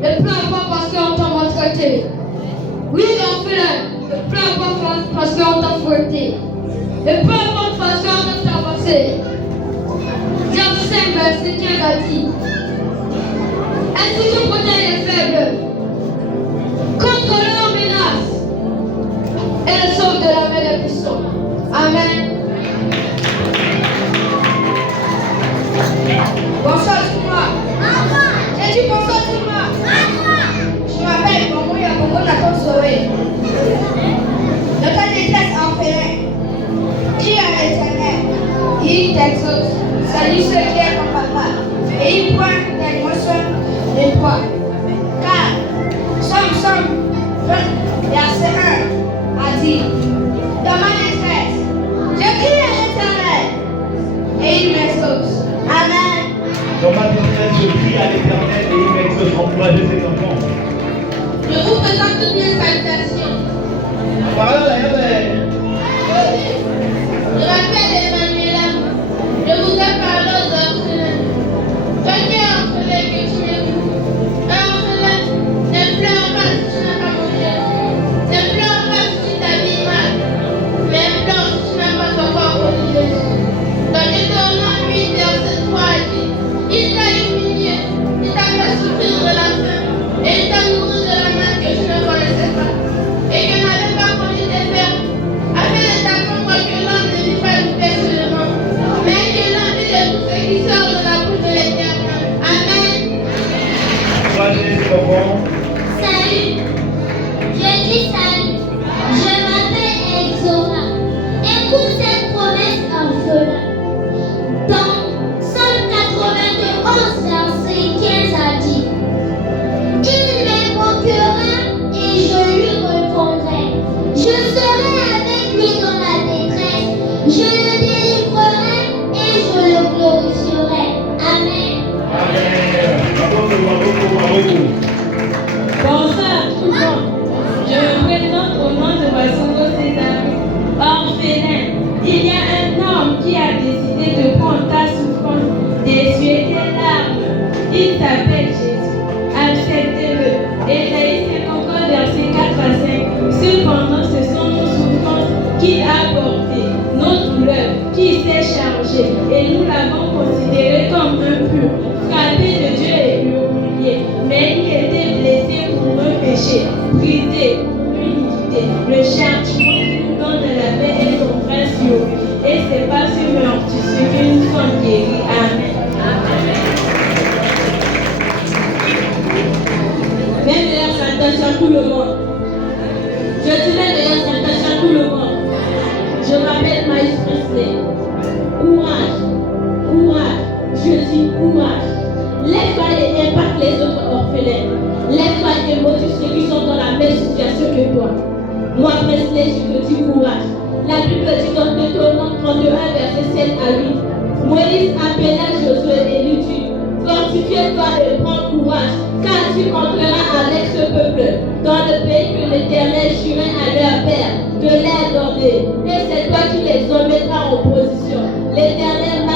Ne pleure pas parce qu'on t'a maltraité. Oui, l'orphelin, ne pleure pas parce qu'on t'a fouetté. Ne pleure pas parce qu'on t'a tabassé. Diable 5, verset 15 a dit: ainsi je protège les faibles contre leur menace et le sauve de la main des puissants. Amen. Bonsoir tout le monde. J'ai dit bonsoir tout le monde. Je m'appelle Bongo Yakongo Naton Zoé. Notre détresse orphelin. Qui a l'éternel? Il t'exauce. Salut ceux qui est ton papa. Et il voit tes émotions de toi. Car Somme 20, verset 1 a dit: dans ma détresse, je crie à l'éternel et il m'exauce. Amen. Dans ma détresse, je crie à l'éternel et il m'exauce. Encouragez ces enfants. Je vous présente toutes mes salutations. Je m'appelle Emmanuela. Je vous ai parlé aux orphelins. Toi qui es orphelin, que tu m'écoutes. Un orphelin, ne pleure pas si tu n'as pas mangé. Ne pleure pas si tu t'habilles mal. Mais pleure si tu n'as pas encore connu Jésus. Dans Deutéronome 8, verset 3 a dit: il t'a humilié, il t'a fait souffrir de la faim, et il t'a nourri de la main que tu ne connaissais pas, et que n'avait pas connu tes pères, afin de t'apprendre que l'homme ne vit pas du pain seulement, mais que l'homme vit de tout ce qui sort de la bouche de l'Éternel. Amen. Encouragez ces enfants. Salut, je dis salut, je m'appelle Exora. Écoute cette promesse orphelin. Dans Psaume 91, verset 15 a dit: il m'invoquera et je lui répondrai. Je serai avec lui dans la détresse. Je le délivrerai et je le glorifierai. Amen. Amen. Bravo. Bonsoir tout le monde. Je me présente au nom de Wassongo César, orphelin. Il y a un homme qui a décidé de prendre ta souffrance, d'essuyer tes larmes. Il s'appelle Jésus. Acceptez-le. Ésaïe 53, verset 4 à 5. Cependant, ce sont nos souffrances qu'il a portées, nos douleurs qui s'est chargé, et nous l'avons considéré comme impur, frappé de Dieu et humilié. Mais il était blessé pour nos péchés, brisé pour l'iniquité. Le châtiment qui nous donne la paix est tombé sur lui, et c'est par ce meurtrissure que nous sommes guéris. Amen. Mes meilleures salutations à tout le monde. Je dis mes meilleures salutations à tout le monde. Je m'appelle Maïs Presley. Courage, courage, je dis courage. Lève-toi et impacte les autres orphelins. Lève-toi et motive ceux qui sont dans la même situation que toi. Moi, Presley, je te dis courage. La Bible dit dans Deutéronome 31, verset 7 à 8. Moïse appela Josué et lui dit: fortifie-toi et prends courage, car tu entreras avec ce peuple dans le pays que l'Éternel jurait à leur père de leur donner. Et c'est toi qui les en mettras en position. L'Éternel